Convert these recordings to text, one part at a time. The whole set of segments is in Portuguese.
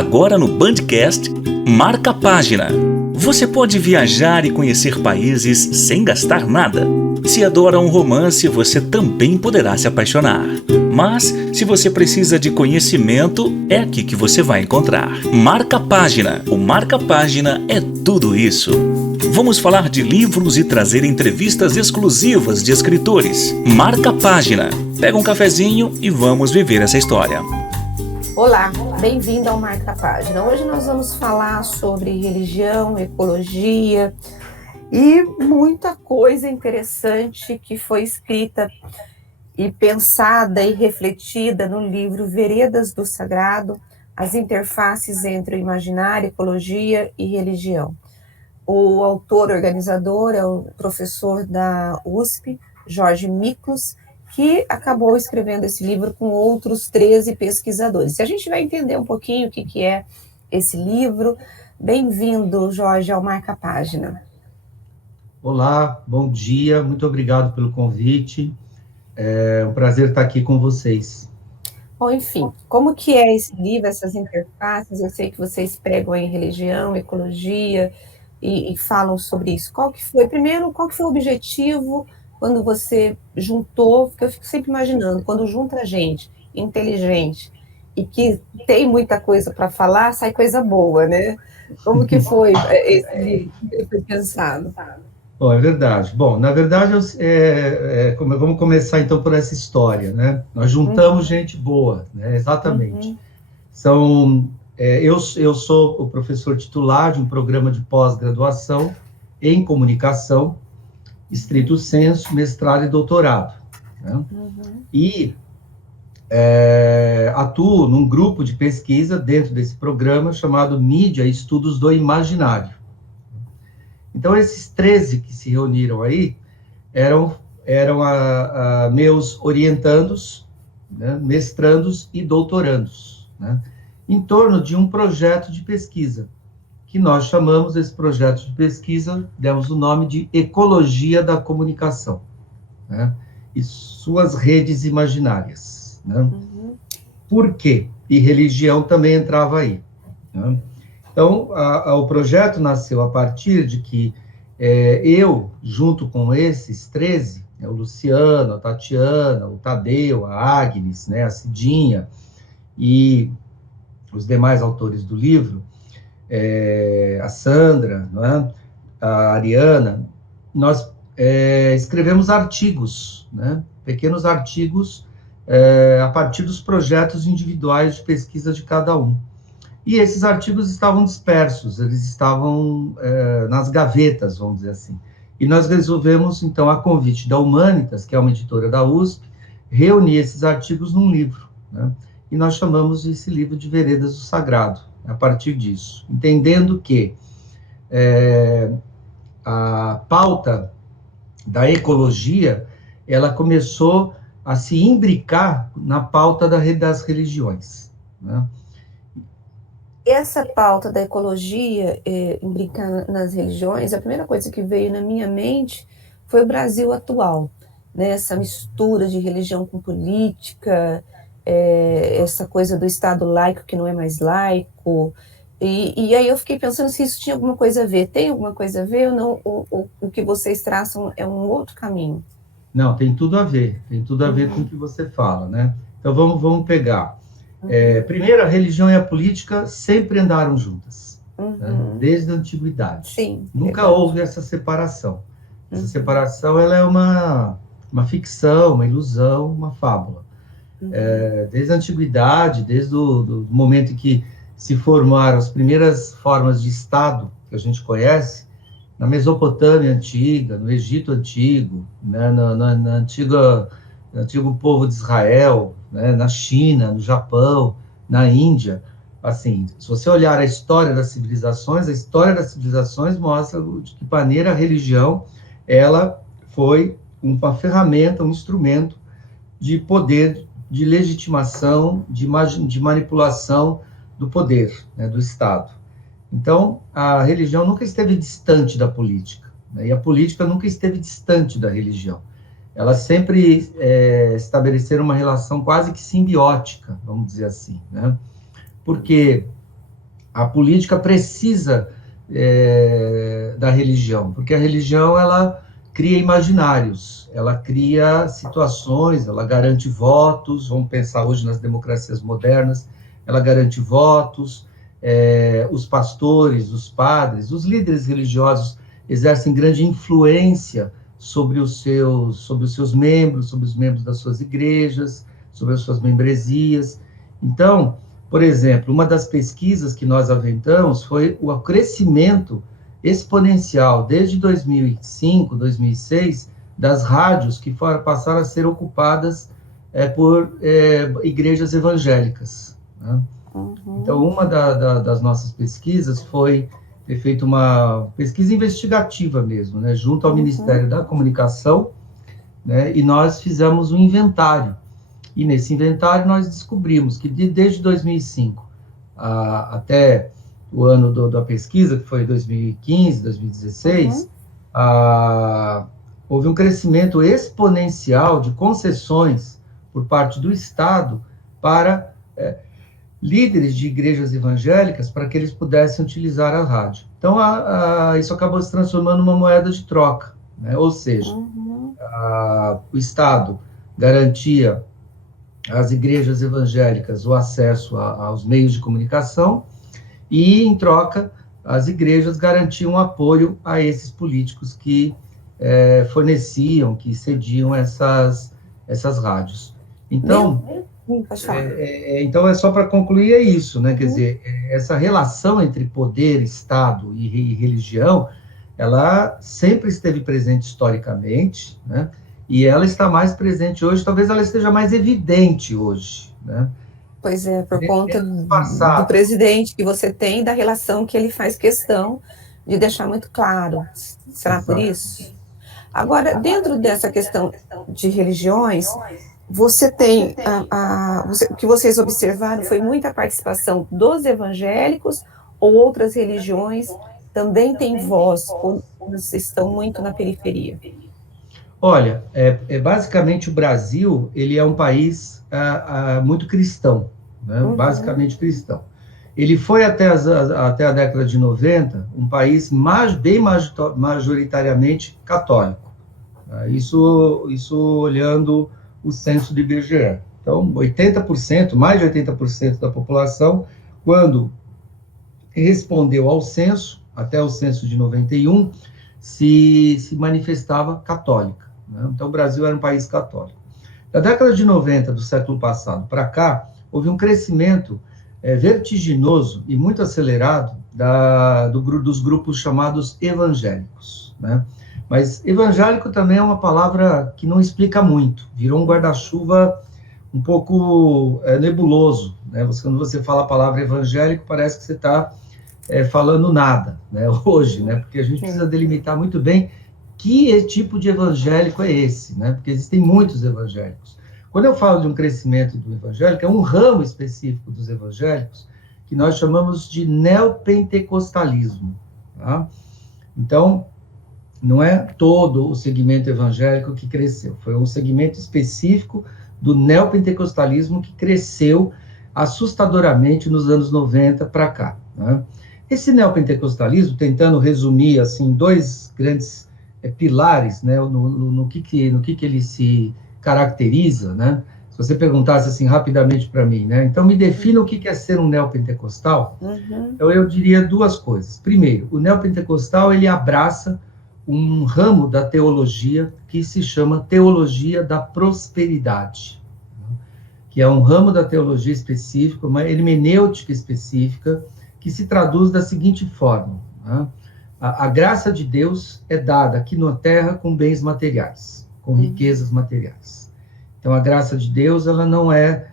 Agora no Bandcast, Marca a Página. Você pode viajar e conhecer países sem gastar nada. Se adora um romance, você também poderá se apaixonar. Mas, se você precisa de conhecimento, é aqui que você vai encontrar. Marca a Página. O Marca a Página é tudo isso. Vamos falar de livros e trazer entrevistas exclusivas de escritores. Marca a Página. Pega um cafezinho e vamos viver essa história. Olá, bem-vindo ao Marca a Página. Hoje nós vamos falar sobre religião, ecologia e muita coisa interessante que foi escrita e pensada e refletida no livro Veredas do Sagrado, as interfaces entre o imaginário, ecologia e religião. O autor organizador é o professor da USP, Jorge Miklos, que acabou escrevendo esse livro com outros 13 pesquisadores. E a gente vai entender um pouquinho o que é esse livro. Bem-vindo, Jorge, ao Marca a Página. Olá, bom dia, muito obrigado pelo convite. É um prazer estar aqui com vocês. Bom, enfim, como que é esse livro, essas interfaces? Eu sei que vocês pregam em religião, ecologia e falam sobre isso. Qual que foi o objetivo quando você juntou? Porque eu fico sempre imaginando, quando junta gente inteligente e que tem muita coisa para falar, sai coisa boa, né? Como que foi esse livro que foi pensado? Bom, é verdade. Bom, na verdade, vamos começar então por essa história, né? Nós juntamos gente boa, né? Exatamente. Eu sou o professor titular de um programa de pós-graduação em comunicação, estrito sensu, mestrado e doutorado, né? E atuo num grupo de pesquisa dentro desse programa chamado Mídia e Estudos do Imaginário. Então, esses 13 que se reuniram aí eram meus orientandos, né, mestrandos e doutorandos, né, em torno de um projeto de pesquisa, que nós chamamos esse projeto de pesquisa, demos o nome de Ecologia da Comunicação, né, e suas redes imaginárias. Né? Por quê? E religião também entrava aí. Né? Então, o projeto nasceu a partir de que eu, junto com esses 13, o Luciano, a Tatiana, o Tadeu, a Agnes, né, a Cidinha e os demais autores do livro, a Sandra, né, a Ariana, nós escrevemos artigos, né, pequenos artigos a partir dos projetos individuais de pesquisa de cada um. E esses artigos estavam dispersos, eles estavam nas gavetas, vamos dizer assim. E nós resolvemos, então, a convite da Humanitas, que é uma editora da USP, reunir esses artigos num livro, né? E nós chamamos esse livro de Veredas do Sagrado, a partir disso. Entendendo que a pauta da ecologia, ela começou a se imbricar na pauta das religiões, né? Essa pauta da ecologia, em brincar nas religiões, a primeira coisa que veio na minha mente foi o Brasil atual, né? Essa mistura de religião com política, essa coisa do Estado laico que não é mais laico, e aí eu fiquei pensando se isso tinha alguma coisa a ver. Tem alguma coisa a ver ou não? O que vocês traçam é um outro caminho? Não, tem tudo a ver com o que você fala, né? Então vamos pegar. Primeiro, a religião e a política sempre andaram juntas, né? Desde a antiguidade. Sim, nunca houve essa separação. Essa separação ela é uma ficção, uma ilusão, uma fábula. Desde a antiguidade, desde o momento em que se formaram as primeiras formas de Estado que a gente conhece, na Mesopotâmia antiga, no Egito antigo, né, no antigo povo de Israel, né, na China, no Japão, na Índia. Assim, se você olhar a história das civilizações mostra de que maneira a religião ela foi uma ferramenta, um instrumento de poder, de legitimação, de manipulação do poder, né, do Estado. Então, a religião nunca esteve distante da política, né, e a política nunca esteve distante da religião. Elas sempre estabeleceram uma relação quase que simbiótica, vamos dizer assim, né? Porque a política precisa da religião, porque a religião, ela cria imaginários, ela cria situações, ela garante votos, vamos pensar hoje nas democracias modernas, ela garante votos, os pastores, os padres, os líderes religiosos exercem grande influência sobre os seus membros, sobre os membros das suas igrejas, sobre as suas membresias. Então, por exemplo, uma das pesquisas que nós aventamos foi o crescimento exponencial, desde 2005, 2006, das rádios que passaram a ser ocupadas por igrejas evangélicas, né? Uhum. Então, uma das nossas pesquisas foi ter feito uma pesquisa investigativa mesmo, né, junto ao Ministério da Comunicação, né, e nós fizemos um inventário. E nesse inventário nós descobrimos que desde 2005 até o ano da pesquisa, que foi 2015, 2016, houve um crescimento exponencial de concessões por parte do Estado para líderes de igrejas evangélicas para que eles pudessem utilizar a rádio. Então, isso acabou se transformando numa moeda de troca, né? Ou seja, o Estado garantia às igrejas evangélicas o acesso aos meios de comunicação e, em troca, as igrejas garantiam apoio a esses políticos que forneciam, que cediam essas rádios. Então, então é só para concluir, é isso, né? Quer dizer, essa relação entre poder, Estado e religião, ela sempre esteve presente historicamente, né? E ela está mais presente hoje, talvez ela esteja mais evidente hoje, né? Pois é, por conta do presidente que você tem, da relação que ele faz questão de deixar muito claro. Será por isso? Agora, dentro dessa questão de religiões, você tem, o que vocês observaram foi muita participação dos evangélicos ou outras religiões também têm voz, ou estão muito na periferia? Olha, basicamente o Brasil, ele é um país muito cristão, né? Basicamente cristão. Ele foi até a década de 90 um país bem majoritariamente católico. Isso olhando o censo do IBGE. Então, 80%, mais de 80% da população, quando respondeu ao censo, até o censo de 91, se manifestava católica, né? Então, o Brasil era um país católico. Da década de 90 do século passado para cá, houve um crescimento vertiginoso e muito acelerado dos grupos chamados evangélicos, né? Mas evangélico também é uma palavra que não explica muito, virou um guarda-chuva um pouco nebuloso, né? Quando você fala a palavra evangélico, parece que você está falando nada, né? Hoje, né? Porque a gente precisa delimitar muito bem que tipo de evangélico é esse, né? Porque existem muitos evangélicos. Quando eu falo de um crescimento do evangélico, é um ramo específico dos evangélicos que nós chamamos de neopentecostalismo, tá? Então, não é todo o segmento evangélico que cresceu, foi um segmento específico do neopentecostalismo que cresceu assustadoramente nos anos 90 para cá, né? Esse neopentecostalismo, tentando resumir assim dois grandes pilares, né, no que ele se caracteriza, né? Se você perguntasse assim rapidamente para mim, né? Então me defina o que é ser um neopentecostal. Então eu diria duas coisas. Primeiro, o neopentecostal ele abraça um ramo da teologia que se chama teologia da prosperidade, que é um ramo da teologia específico, uma hermenêutica específica, que se traduz da seguinte forma, né? A graça de Deus é dada aqui na terra com bens materiais, com riquezas materiais. Então, a graça de Deus, ela não é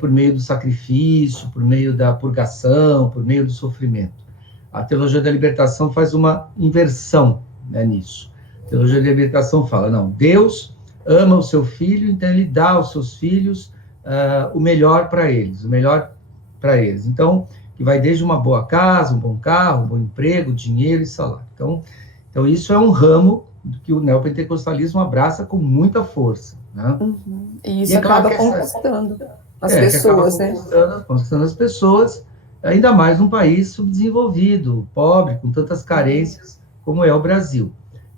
por meio do sacrifício, por meio da purgação, por meio do sofrimento. A teologia da libertação faz uma inversão, né, nisso. A teologia da libertação fala, não, Deus ama o seu filho, então ele dá aos seus filhos o melhor para eles, Então, que vai desde uma boa casa, um bom carro, um bom emprego, dinheiro e salário. Então isso é um ramo que o neopentecostalismo abraça com muita força, né? E isso acaba conquistando as pessoas, né? Conquistando as pessoas, ainda mais num país subdesenvolvido, pobre, com tantas carências como é o Brasil,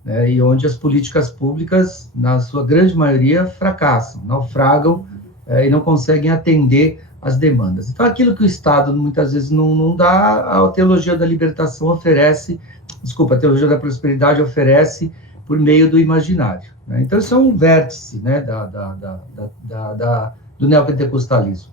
né? E onde as políticas públicas, na sua grande maioria, fracassam, naufragam, e não conseguem atender às demandas. Então, aquilo que o Estado muitas vezes não dá, a teologia da libertação oferece, desculpa, a teologia da prosperidade oferece por meio do imaginário, né? Então, isso é um vértice, né, do neopentecostalismo.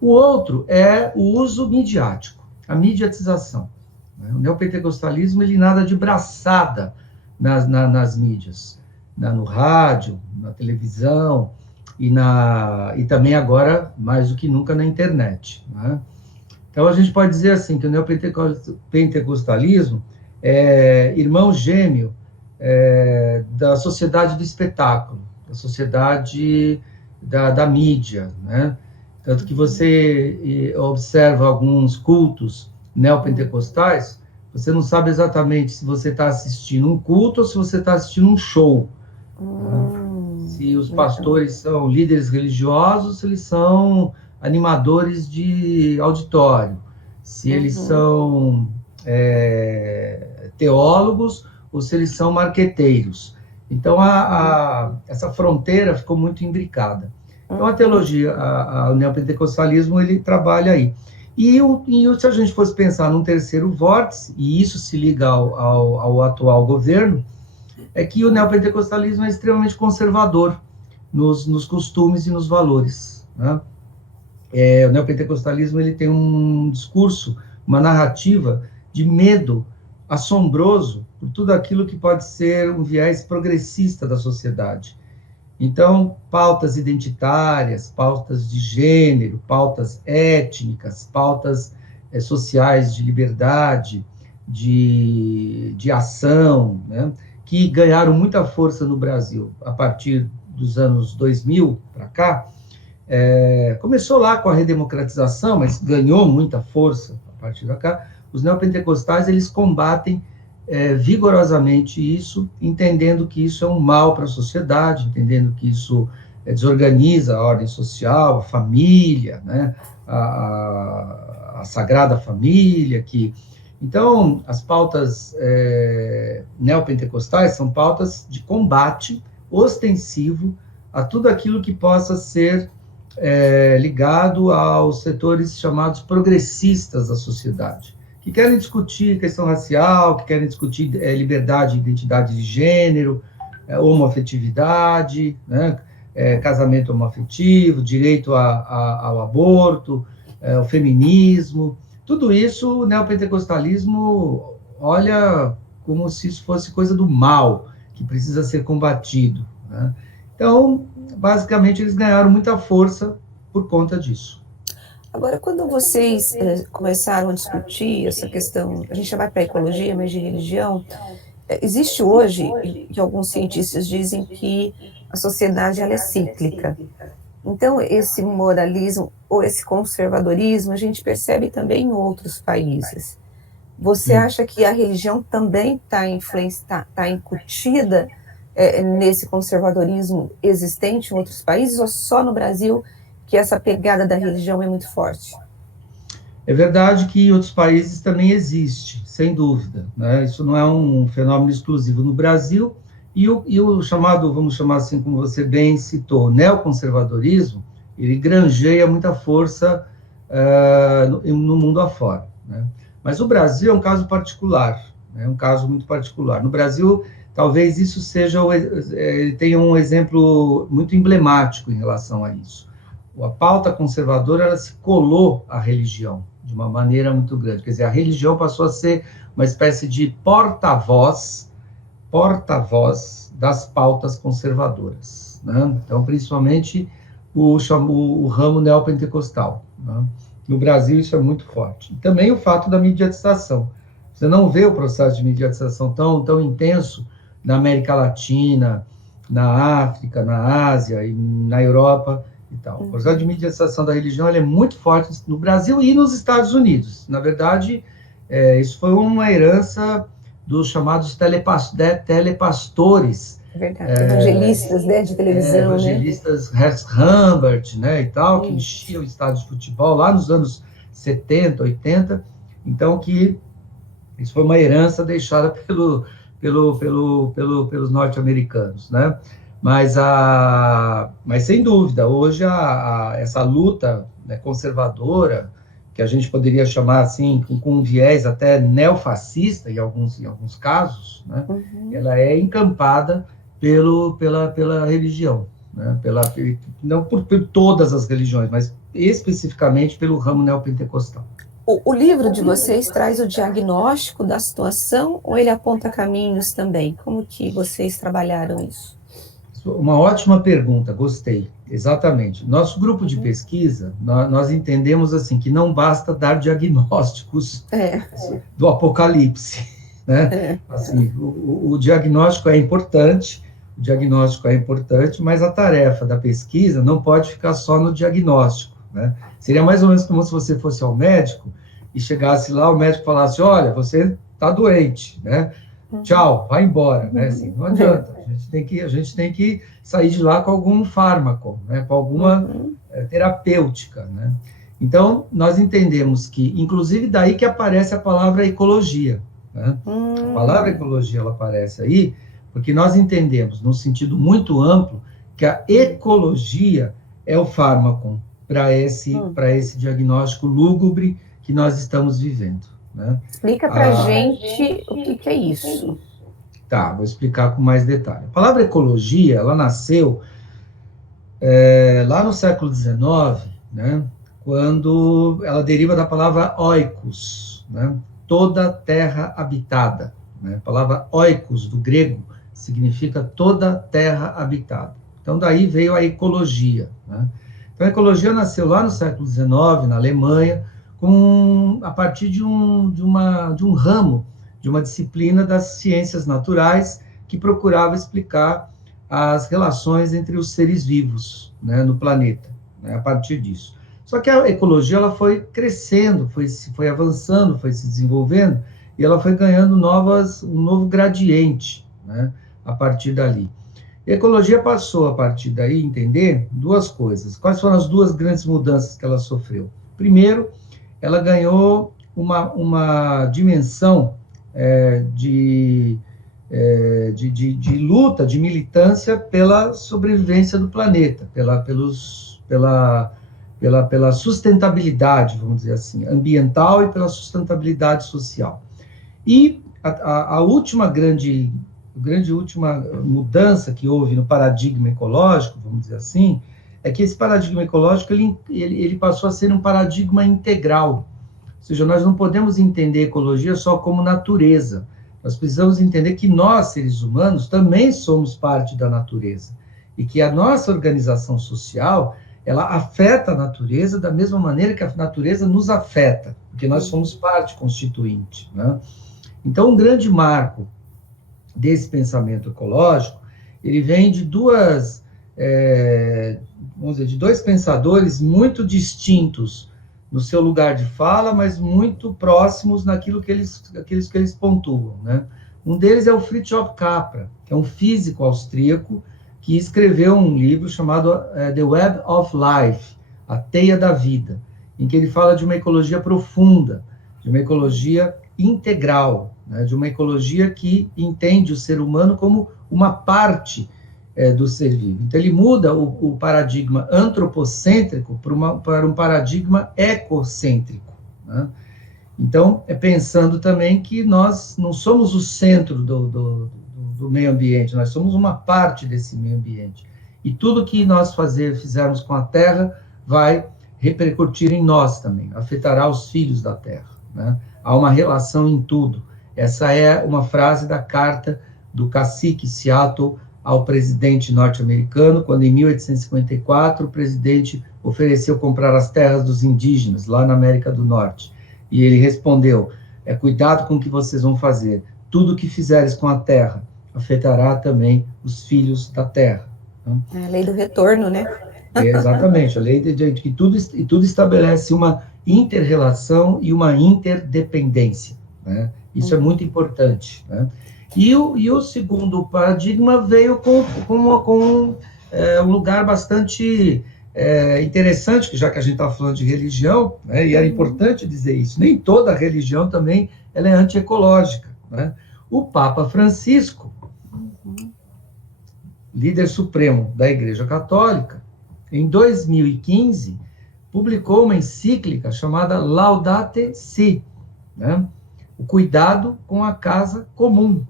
O outro é o uso midiático, a mediatização, né? O neopentecostalismo, ele nada de braçada nas mídias, no rádio, na televisão, e também agora, mais do que nunca, na internet, né? Então, a gente pode dizer assim, que o neopentecostalismo é irmão gêmeo da sociedade do espetáculo, da sociedade da mídia, né? Tanto que você observa alguns cultos neopentecostais, você não sabe exatamente se você está assistindo um culto ou se você está assistindo um show. Se os pastores são líderes religiosos, se eles são animadores de auditório, se eles são teólogos ou se eles são marqueteiros. Então, essa fronteira ficou muito imbricada. Então, a teologia, o neopentecostalismo, ele trabalha aí. E se a gente fosse pensar num terceiro vórtice, e isso se liga ao atual governo, é que o neopentecostalismo é extremamente conservador nos costumes e nos valores, né? O neopentecostalismo, ele tem um discurso, uma narrativa de medo assombroso por tudo aquilo que pode ser um viés progressista da sociedade. Então, pautas identitárias, pautas de gênero, pautas étnicas, pautas sociais de liberdade, de ação, né, que ganharam muita força no Brasil a partir dos anos 2000 para cá. Começou lá com a redemocratização, mas ganhou muita força a partir de cá. Os neopentecostais, eles combatem vigorosamente isso, entendendo que isso é um mal para a sociedade, entendendo que isso desorganiza a ordem social, a família, né, a sagrada família. Então, as pautas neopentecostais são pautas de combate ostensivo a tudo aquilo que possa ser ligado aos setores chamados progressistas da sociedade, que querem discutir questão racial, que querem discutir liberdade e identidade de gênero, homoafetividade, né, casamento homoafetivo, direito ao aborto, o feminismo. Tudo isso o neopentecostalismo olha como se isso fosse coisa do mal, que precisa ser combatido, né? Então, basicamente, eles ganharam muita força por conta disso. Agora, quando vocês começaram a discutir essa questão, a gente já vai para a ecologia, mas de religião, existe hoje, que alguns cientistas dizem que a sociedade ela é cíclica. Então, esse moralismo ou esse conservadorismo a gente percebe também em outros países. Você acha que a religião também está incutida nesse conservadorismo existente em outros países, ou só no Brasil que essa pegada da religião é muito forte? É verdade que em outros países também existe, sem dúvida, né? Isso não é um fenômeno exclusivo no Brasil, e o chamado, vamos chamar assim, como você bem citou, neoconservadorismo, ele granjeia muita força no mundo afora, né? Mas o Brasil é um caso particular, né? Um caso muito particular. No Brasil, talvez isso ele tenha um exemplo muito emblemático em relação a isso. A pauta conservadora, ela se colou à religião de uma maneira muito grande. Quer dizer, a religião passou a ser uma espécie de porta-voz das pautas conservadoras, né? Então, principalmente o ramo neopentecostal, né? No Brasil, isso é muito forte. E também o fato da mediatização. Você não vê o processo de mediatização tão intenso na América Latina, na África, na Ásia e na Europa e tal. O processo de mediatização da religião ele é muito forte no Brasil e nos Estados Unidos. Na verdade, isso foi uma herança dos chamados telepastores. Verdade, evangelistas, né, de televisão, evangelistas, né? Herbert, né, e tal, que enchiam o estádio de futebol lá nos anos 70, 80, então que isso foi uma herança deixada pelos norte-americanos, né? Mas sem dúvida, hoje essa luta, né, conservadora, que a gente poderia chamar assim, com um viés até neofascista em alguns casos, né? Ela é encampada pela religião, né? Não por todas as religiões, mas especificamente pelo ramo neopentecostal. O livro de vocês traz o diagnóstico da situação ou ele aponta caminhos também? Como que vocês trabalharam isso? Uma ótima pergunta, gostei. Exatamente. Nosso grupo de pesquisa, nós entendemos assim que não basta dar diagnósticos do apocalipse, né? Assim, o diagnóstico é importante, mas a tarefa da pesquisa não pode ficar só no diagnóstico, né? Seria mais ou menos como se você fosse ao médico e chegasse lá, o médico falasse, olha, você está doente, né? Tchau, vai embora, né? Assim, não adianta. A gente tem que sair de lá com algum fármaco, né? Com alguma terapêutica, né? Então, nós entendemos que, inclusive daí que aparece a palavra ecologia, né? A palavra ecologia, ela aparece aí, porque nós entendemos, num sentido muito amplo, que a ecologia é o fármaco para esse diagnóstico lúgubre que nós estamos vivendo, né? Explica para a gente o que é isso. Tá, vou explicar com mais detalhe. A palavra ecologia, ela nasceu lá no século XIX, né, quando ela deriva da palavra oikos, né, toda terra habitada, né? A palavra oikos, do grego, significa toda terra habitada. Então, daí veio a ecologia, né? Então, a ecologia nasceu lá no século XIX, na Alemanha, a partir de um ramo, de uma disciplina das ciências naturais, que procurava explicar as relações entre os seres vivos, né, no planeta, né, a partir disso. Só que a ecologia, ela foi crescendo, foi avançando, foi se desenvolvendo, e ela foi ganhando um novo gradiente, né, a partir dali. A ecologia passou, a partir daí, a entender duas coisas. Quais foram as duas grandes mudanças que ela sofreu? Primeiro, ela ganhou uma dimensão de luta, de militância pela sobrevivência do planeta, pela sustentabilidade, vamos dizer assim, ambiental e pela sustentabilidade social. E a última grande mudança que houve no paradigma ecológico, vamos dizer assim, é que esse paradigma ecológico ele passou a ser um paradigma integral. Ou seja, nós não podemos entender ecologia só como natureza. Nós precisamos entender que nós, seres humanos, também somos parte da natureza. E que a nossa organização social, ela afeta a natureza da mesma maneira que a natureza nos afeta, porque nós somos parte constituinte, né? Então, um grande marco desse pensamento ecológico, ele vem de dois pensadores muito distintos no seu lugar de fala, mas muito próximos naquilo que eles pontuam, né? Um deles é o Fritjof Capra, que é um físico austríaco que escreveu um livro chamado The Web of Life, A Teia da Vida, em que ele fala de uma ecologia profunda, de uma ecologia integral, né? De uma ecologia que entende o ser humano como uma parte do ser vivo. Então, ele muda o paradigma antropocêntrico para um paradigma ecocêntrico, né? Então, pensando também que nós não somos o centro do meio ambiente, nós somos uma parte desse meio ambiente. E tudo que nós fizermos com a Terra vai repercutir em nós também, afetará os filhos da Terra, né? Há uma relação em tudo. Essa é uma frase da carta do cacique Seattle ao presidente norte-americano, quando em 1854 o presidente ofereceu comprar as terras dos indígenas, lá na América do Norte. E ele respondeu, cuidado com o que vocês vão fazer. Tudo que fizeres com a terra afetará também os filhos da terra. É a lei do retorno, né? Exatamente, a lei de que tudo estabelece uma inter-relação e uma interdependência, né? Isso é muito importante, né? E o segundo paradigma veio com um lugar bastante é interessante, que já que a gente está falando de religião, né, e é importante dizer isso, nem toda religião também ela é antiecológica, né? O Papa Francisco, líder supremo da Igreja Católica, em 2015, publicou uma encíclica chamada Laudate Si, né? O cuidado com a casa comum.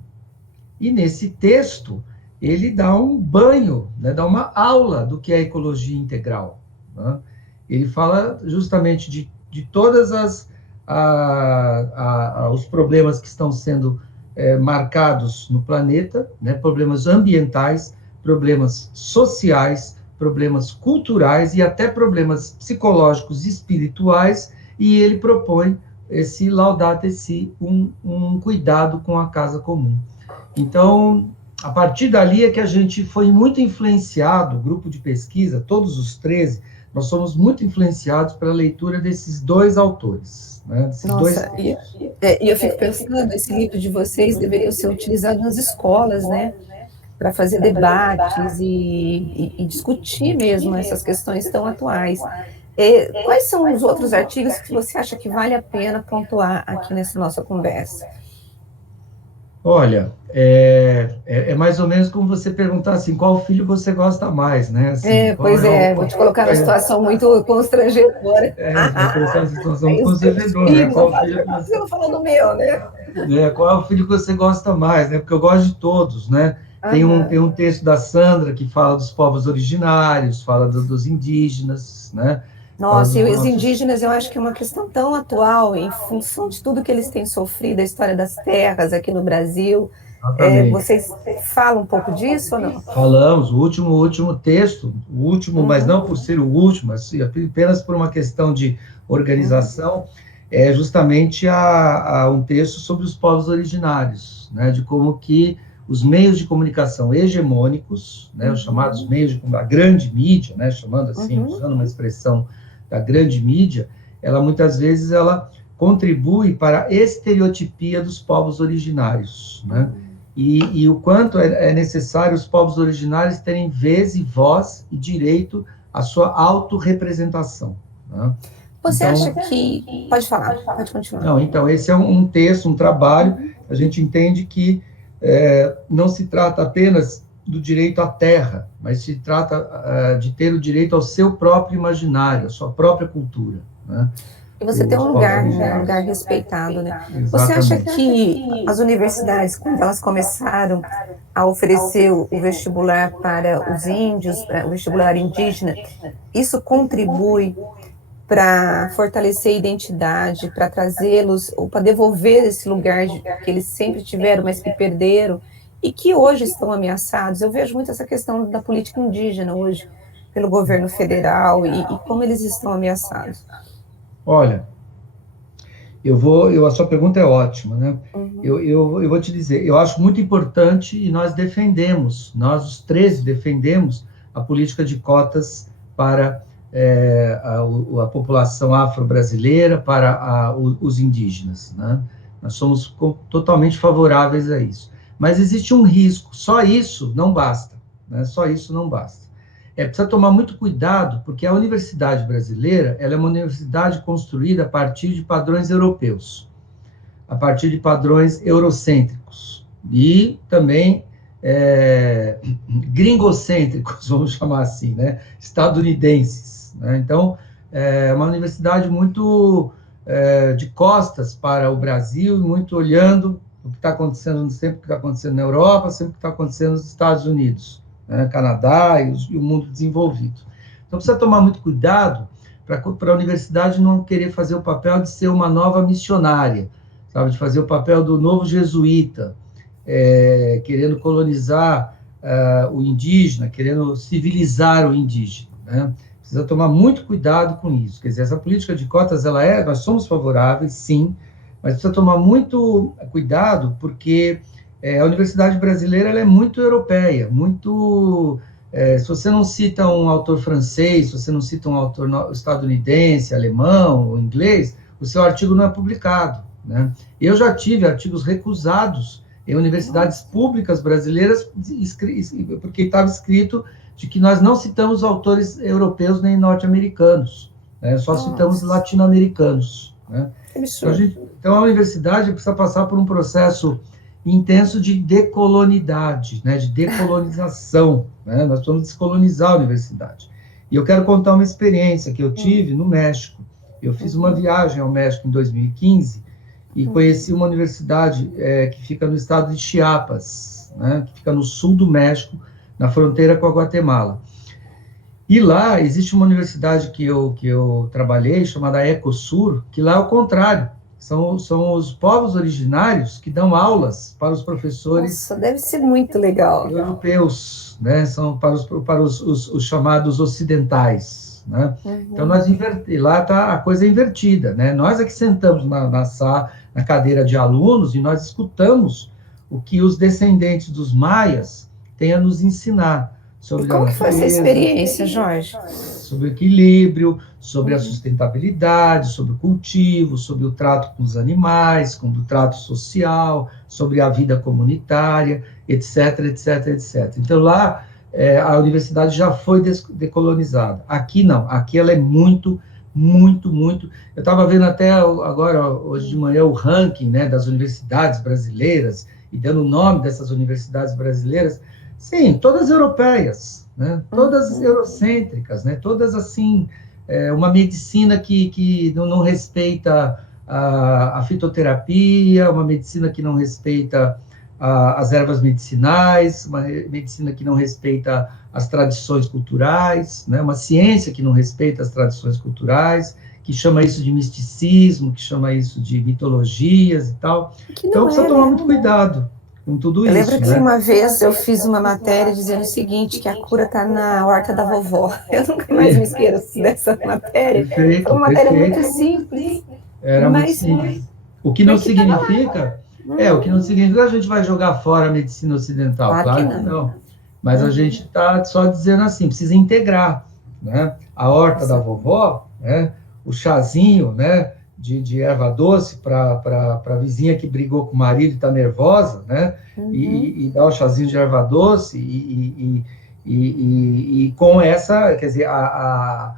E nesse texto, ele dá um banho, né? Dá uma aula do que é ecologia integral, né? Ele fala justamente de todas os problemas que estão sendo marcados no planeta, né? Problemas ambientais, problemas sociais, problemas culturais e até problemas psicológicos e espirituais, e ele propõe esse Laudate Si, um cuidado com a casa comum. Então, a partir dali é que a gente foi muito influenciado, o grupo de pesquisa, todos os 13, nós somos muito influenciados pela leitura desses dois autores. Né? Nossa, e eu fico pensando, esse livro de vocês deveria ser utilizado nas escolas, né? Para fazer debates e discutir mesmo essas questões tão atuais. Quais são os outros artigos que você acha que vale a pena pontuar aqui nessa nossa conversa? Olha, é mais ou menos como você perguntar assim, qual filho você gosta mais, né? Assim, vou te colocar numa situação muito constrangedora. Vou colocar numa situação muito constrangedora, né? Qual filho você não falou do meu, né? Qual é o filho que você gosta mais, né? Porque eu gosto de todos, né? Tem um texto da Sandra que fala dos povos originários, fala dos indígenas, né? Nossa, e os indígenas, eu acho que é uma questão tão atual, em função de tudo que eles têm sofrido, a história das terras aqui no Brasil. Vocês falam um pouco disso ou não? Falamos, o último texto, mas não por ser o último, assim, apenas por uma questão de organização, é justamente um texto sobre os povos originários, né? De como que os meios de comunicação hegemônicos, né, os chamados meios a grande mídia, né, chamando assim, usando uma expressão da grande mídia, ela muitas vezes ela contribui para a estereotipia dos povos originários, né? E o quanto é necessário os povos originários terem vez e voz e direito à sua autorrepresentação, né? Você acha que... Pode falar, pode continuar. Não, então, esse é um texto, um trabalho, a gente entende que não se trata apenas do direito à terra, mas se trata de ter o direito ao seu próprio imaginário, à sua própria cultura, né? E você tem um lugar, né, um lugar respeitado, né? Exatamente. Você acha que as universidades, quando elas começaram a oferecer o vestibular para os índios, o vestibular indígena, isso contribui para fortalecer a identidade, para trazê-los, ou para devolver esse lugar que eles sempre tiveram, mas que perderam, e que hoje estão ameaçados? Eu vejo muito essa questão da política indígena hoje, pelo governo federal, e como eles estão ameaçados. Olha, a sua pergunta é ótima, né? Eu vou te dizer, eu acho muito importante, e nós os 13 defendemos a política de cotas para a população afro-brasileira, para os indígenas, né? Nós somos totalmente favoráveis a isso. Mas existe um risco, só isso não basta, né? Só isso não basta. Precisa tomar muito cuidado, porque a universidade brasileira ela é uma universidade construída a partir de padrões europeus, a partir de padrões eurocêntricos, e também gringocêntricos, vamos chamar assim, né? Estadunidenses, né? Então, é uma universidade muito de costas para o Brasil, muito olhando o que está acontecendo, sempre o que está acontecendo na Europa, sempre o que está acontecendo nos Estados Unidos, né, Canadá e o mundo desenvolvido. Então, precisa tomar muito cuidado para a universidade não querer fazer o papel de ser uma nova missionária, sabe, de fazer o papel do novo jesuíta, querendo colonizar o indígena, querendo civilizar o indígena, né? Precisa tomar muito cuidado com isso. Quer dizer, essa política de cotas, nós somos favoráveis, sim, mas precisa tomar muito cuidado, porque a universidade brasileira ela é muito europeia, muito... se você não cita um autor francês, se você não cita um autor estadunidense, alemão ou inglês, o seu artigo não é publicado, né? Eu já tive artigos recusados em universidades públicas brasileiras, porque estava escrito de que nós não citamos autores europeus nem norte-americanos, né? Só citamos latino-americanos, né? Então, a universidade precisa passar por um processo intenso de decolonidade, né? De decolonização, né? Nós precisamos descolonizar a universidade. E eu quero contar uma experiência que eu tive no México. Eu fiz uma viagem ao México em 2015 e conheci uma universidade que fica no estado de Chiapas, né? Que fica no sul do México, na fronteira com a Guatemala. E lá existe uma universidade que eu trabalhei, chamada Ecosur, que lá é o contrário. São os povos originários que dão aulas para os professores. Nossa, deve ser muito legal. Europeus, né? São para os chamados ocidentais, né? Então, lá está a coisa invertida, né? Nós é que sentamos na cadeira de alunos e nós escutamos o que os descendentes dos maias têm a nos ensinar. E como que foi essa experiência, Jorge? Sobre o equilíbrio, sobre a sustentabilidade, sobre o cultivo, sobre o trato com os animais, sobre o trato social, sobre a vida comunitária, etc, etc, etc. Então, lá, a universidade já foi decolonizada. Aqui, não. Aqui ela é muito, muito, muito... Eu estava vendo até agora, hoje de manhã, o ranking, né, das universidades brasileiras, e dando o nome dessas universidades brasileiras. Sim, todas europeias, né? Todas eurocêntricas, né? Todas, assim, uma medicina que não respeita a fitoterapia, uma medicina que não respeita as ervas medicinais, uma medicina que não respeita as tradições culturais, né? Uma ciência que não respeita as tradições culturais, que chama isso de misticismo, que chama isso de mitologias e tal. Então, precisa tomar muito cuidado com tudo isso. Eu lembro que uma vez eu fiz uma matéria dizendo o seguinte, que a cura está na horta da vovó. Eu nunca mais me esqueço dessa matéria. Perfeito, foi uma matéria muito simples. Era muito simples. O que não significa... o que não significa que a gente vai jogar fora a medicina ocidental. Claro que não. Mas a gente está só dizendo assim, precisa integrar, né? A horta da vovó, né? O chazinho, né? De erva doce para a vizinha que brigou com o marido e está nervosa, né? E dá o chazinho de erva doce e com essa, quer dizer, a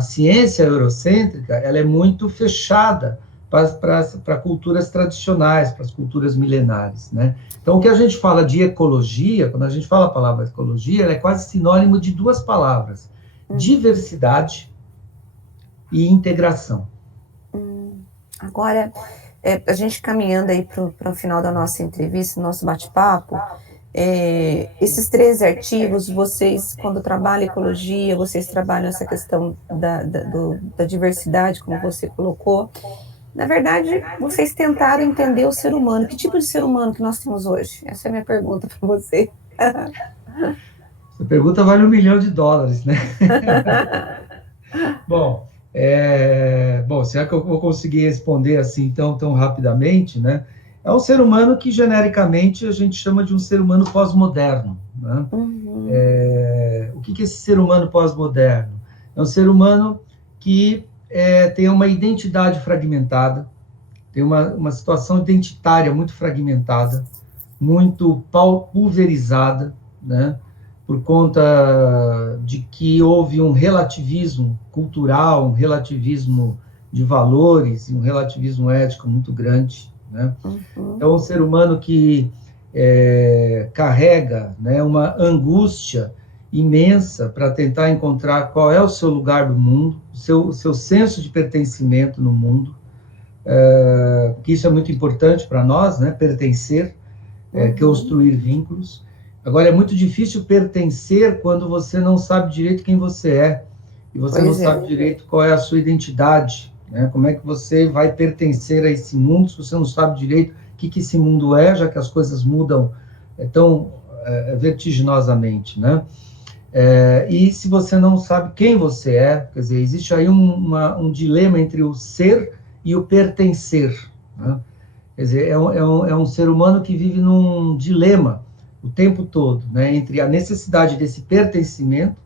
ciência eurocêntrica, ela é muito fechada para culturas tradicionais, para as culturas milenares, né? Então, o que a gente fala de ecologia, quando a gente fala a palavra ecologia, ela é quase sinônimo de duas palavras: diversidade e integração. Agora, a gente caminhando aí para o final da nossa entrevista, nosso bate-papo, esses 3 artigos, vocês, quando trabalham ecologia, vocês trabalham essa questão da diversidade, como você colocou. Na verdade, vocês tentaram entender o ser humano. Que tipo de ser humano que nós temos hoje? Essa é a minha pergunta para você. Essa pergunta vale $1 milhão, né? Bom, será que eu vou conseguir responder assim tão rapidamente, né? É um ser humano que, genericamente, a gente chama de um ser humano pós-moderno, né? O que é esse ser humano pós-moderno? É um ser humano que tem uma identidade fragmentada, tem uma situação identitária muito fragmentada, muito pulverizada, né? Por conta de que houve um relativismo cultural, um relativismo de valores e um relativismo ético muito grande, né? Então, um ser humano que carrega, né, uma angústia imensa para tentar encontrar qual é o seu lugar no mundo, o seu senso de pertencimento no mundo, que isso é muito importante para nós, né? Pertencer, construir vínculos. Agora, é muito difícil pertencer quando você não sabe direito quem você é, e você não sabe direito qual é a sua identidade, né? Como é que você vai pertencer a esse mundo se você não sabe direito o que esse mundo é, já que as coisas mudam tão vertiginosamente, né? E se você não sabe quem você é, quer dizer, existe aí um dilema entre o ser e o pertencer, né? Quer dizer, é um ser humano que vive num dilema o tempo todo, né, entre a necessidade desse pertencimento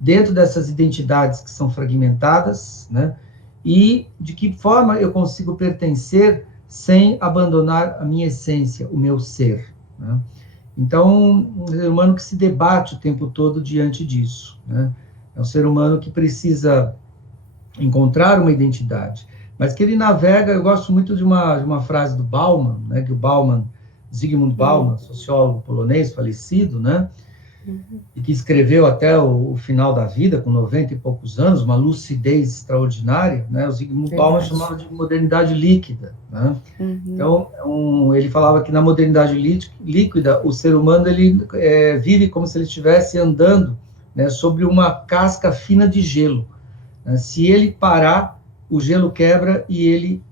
dentro dessas identidades que são fragmentadas, né, e de que forma eu consigo pertencer sem abandonar a minha essência, o meu ser, né? Então, um ser humano que se debate o tempo todo diante disso, né? É um ser humano que precisa encontrar uma identidade, mas que ele navega. Eu gosto muito de uma frase do Bauman, né? Que o Bauman, Zygmunt Bauman, sociólogo polonês falecido, né? E que escreveu até o final da vida, com 90 e poucos anos, uma lucidez extraordinária, né? O Zygmunt Bauman chamava de modernidade líquida, né? Então, ele falava que na modernidade líquida, o ser humano ele vive como se ele estivesse andando, né, sobre uma casca fina de gelo, né? Se ele parar, o gelo quebra e ele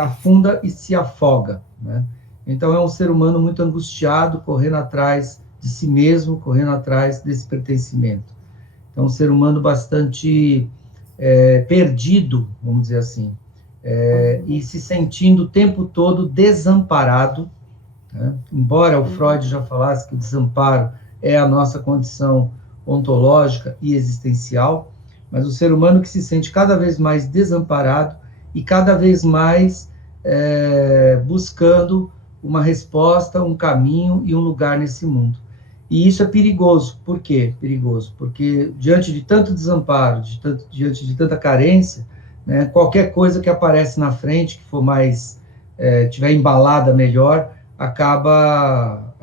afunda e se afoga, né? Então, é um ser humano muito angustiado, correndo atrás de si mesmo, correndo atrás desse pertencimento. Então, um ser humano bastante perdido, vamos dizer assim, e se sentindo o tempo todo desamparado, né? Embora o Freud já falasse que o desamparo é a nossa condição ontológica e existencial, mas o ser humano que se sente cada vez mais desamparado e cada vez mais buscando uma resposta, um caminho e um lugar nesse mundo. E isso é perigoso. Por quê? Perigoso. Porque diante de tanto desamparo, diante de tanta carência, né, qualquer coisa que aparece na frente, que for mais, tiver embalada melhor, acaba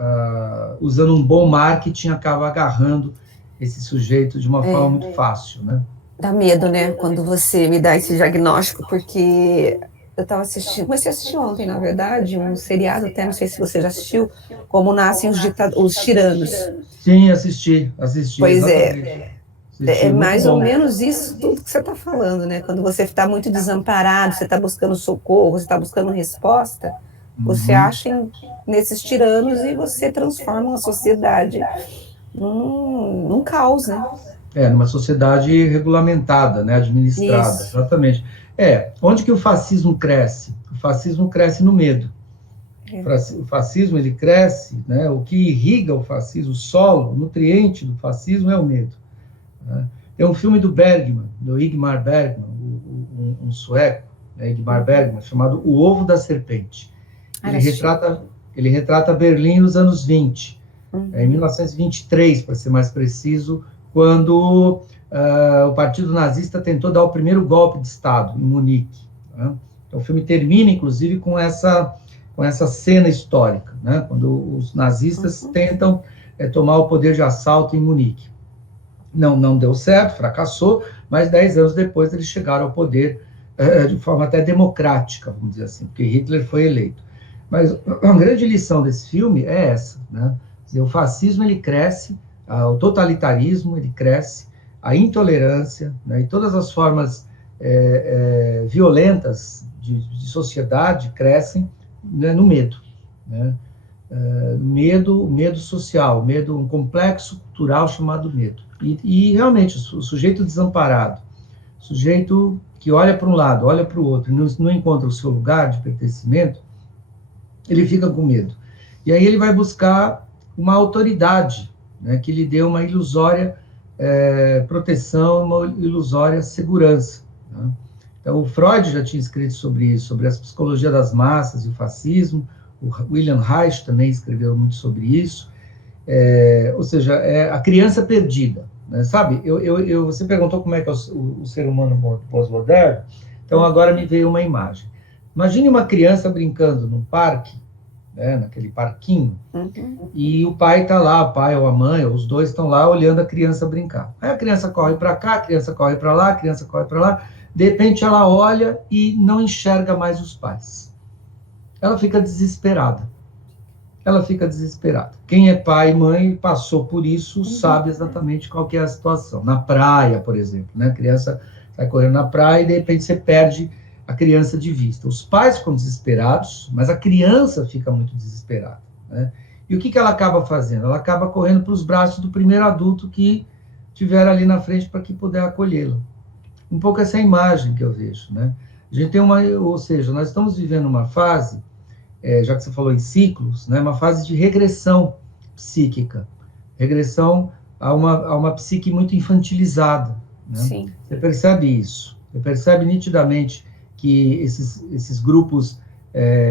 usando um bom marketing, acaba agarrando esse sujeito de uma forma muito fácil, né? Dá medo, né, quando você me dá esse diagnóstico, porque eu estava assistindo, comecei a assistir ontem, na verdade, um seriado, até não sei se você já assistiu, Como Nascem os Tiranos. Sim, assisti, Pois exatamente. É mais ou menos isso tudo que você está falando, né? Quando você está muito desamparado, você está buscando socorro, você está buscando resposta, você acha nesses tiranos e você transforma uma sociedade num caos, né? Numa sociedade regulamentada, né, administrada, Isso. exatamente. Onde que o fascismo cresce? O fascismo cresce no medo. O fascismo, ele cresce, né, o que irriga o fascismo, o solo, o nutriente do fascismo é o medo. Né? Tem um filme do Bergman, do Ingmar Bergman, um sueco, né, Ingmar Bergman, chamado O Ovo da Serpente. Ele retrata Berlim nos anos 20, em 1923, para ser mais preciso, quando o Partido Nazista tentou dar o primeiro golpe de Estado em Munique. Né? Então, o filme termina, inclusive, com essa cena histórica, né? Quando os nazistas tentam tomar o poder de assalto em Munique. Não deu certo, fracassou, mas 10 anos depois eles chegaram ao poder de forma até democrática, vamos dizer assim, porque Hitler foi eleito. Mas a grande lição desse filme é essa, né? Quer dizer, o fascismo, ele cresce, o totalitarismo, ele cresce, a intolerância, né, e todas as formas violentas de sociedade crescem, né, no medo, né? Medo social, um complexo cultural chamado medo. E realmente, o sujeito desamparado, o sujeito que olha para um lado, olha para o outro, e não encontra o seu lugar de pertencimento, ele fica com medo. E aí ele vai buscar uma autoridade, né, que lhe dê uma ilusória proteção, uma ilusória segurança. Né? Então, o Freud já tinha escrito sobre isso, sobre a psicologia das massas e o fascismo. O William Reich também escreveu muito sobre isso. Ou seja, a criança perdida. Né? Sabe, você perguntou como é que é o ser humano pós-moderno, então agora me veio uma imagem. Imagine uma criança brincando num parque, né, naquele parquinho, e o pai está lá, o pai ou a mãe, ou os dois estão lá olhando a criança brincar. Aí a criança corre para cá, a criança corre para lá, a criança corre para lá, de repente ela olha e não enxerga mais os pais. Ela fica desesperada. Quem é pai e mãe passou por isso, sabe exatamente qual que é a situação. Na praia, por exemplo, né? A criança vai correndo na praia e de repente você perde a criança de vista. Os pais ficam desesperados, mas a criança fica muito desesperada, né? E o que ela acaba fazendo? Ela acaba correndo para os braços do primeiro adulto que tiver ali na frente para que puder acolhê-la. Um pouco essa imagem que eu vejo, né? A gente tem ou seja, nós estamos vivendo uma fase, já que você falou em ciclos, né, uma fase de regressão psíquica, regressão a uma psique muito infantilizada. Né? Sim. Você percebe isso, você percebe nitidamente que esses grupos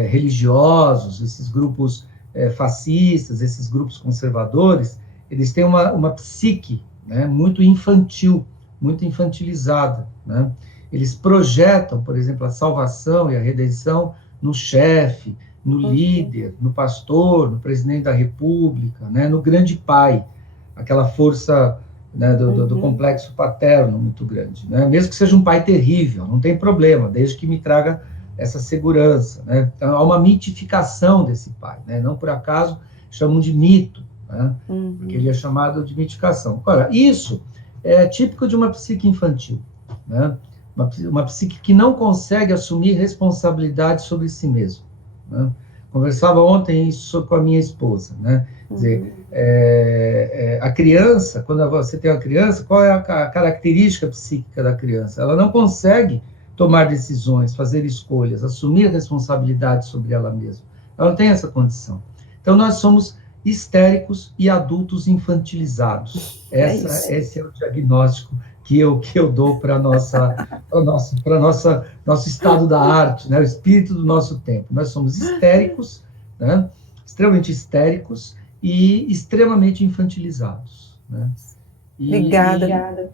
religiosos, esses grupos fascistas, esses grupos conservadores, eles têm uma psique, né, muito infantil, muito infantilizada, né? Eles projetam, por exemplo, a salvação e a redenção no chefe, no líder, no pastor, no presidente da República, né, no grande pai, aquela força, né, do complexo paterno muito grande, né? Mesmo que seja um pai terrível, não tem problema, desde que me traga essa segurança, né? Então, há uma mitificação desse pai, né? Não por acaso chamam de mito, né? Porque ele é chamado de mitificação. Agora, isso é típico de uma psique infantil, né? Uma psique que não consegue assumir responsabilidade sobre si mesmo, né? Conversava ontem isso com a minha esposa, né? Quer dizer, a criança, quando você tem uma criança, qual é a característica psíquica da criança? Ela não consegue tomar decisões, fazer escolhas, assumir responsabilidade sobre ela mesma. Ela não tem essa condição. Então, nós somos histéricos e adultos infantilizados. Esse é o diagnóstico que eu dou para nosso estado da arte, né? O espírito do nosso tempo. Nós somos histéricos, né? Extremamente histéricos e extremamente infantilizados, né? Obrigada.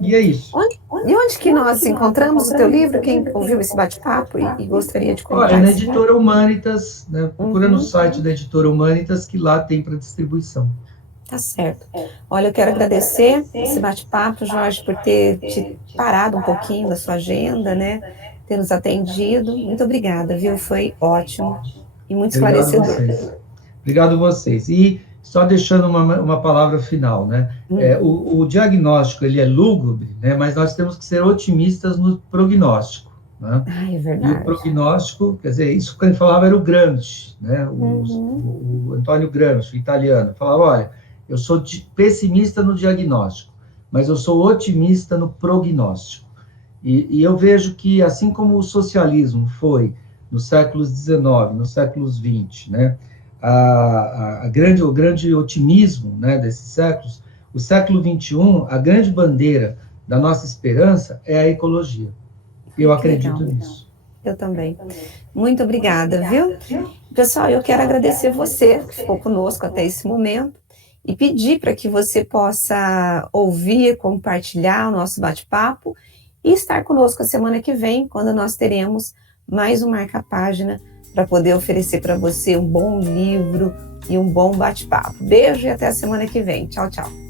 E é isso. Onde que nós encontramos o teu livro? Quem ouviu esse bate-papo e gostaria de comprar? Olha, na Editora Humanitas, né? Procura no site da Editora Humanitas, que lá tem para distribuição. Tá certo. Olha, eu quero agradecer esse bate-papo, Jorge, por ter te parado um pouquinho da sua agenda, né? Ter nos atendido. Muito obrigada, viu? Foi ótimo e muito esclarecedor. Obrigado a vocês. E só deixando uma palavra final, né? O diagnóstico, ele é lúgubre, né? Mas nós temos que ser otimistas no prognóstico, né? É verdade. E o prognóstico, quer dizer, isso que ele falava era o Gramsci, né? O Antônio Gramsci, o italiano, falava, olha, eu sou pessimista no diagnóstico, mas eu sou otimista no prognóstico. E eu vejo que, assim como o socialismo foi nos séculos XIX, nos séculos XX, né? O grande otimismo, né, desses séculos, o século XXI, a grande bandeira da nossa esperança é a ecologia. Eu acredito nisso. Eu também. Muito obrigada, viu? Pessoal, eu quero agradecer você que ficou conosco até esse momento e pedir para que você possa ouvir, compartilhar o nosso bate-papo e estar conosco a semana que vem, quando nós teremos mais um Marca-Página para poder oferecer para você um bom livro e um bom bate-papo. Beijo e até a semana que vem. Tchau, tchau.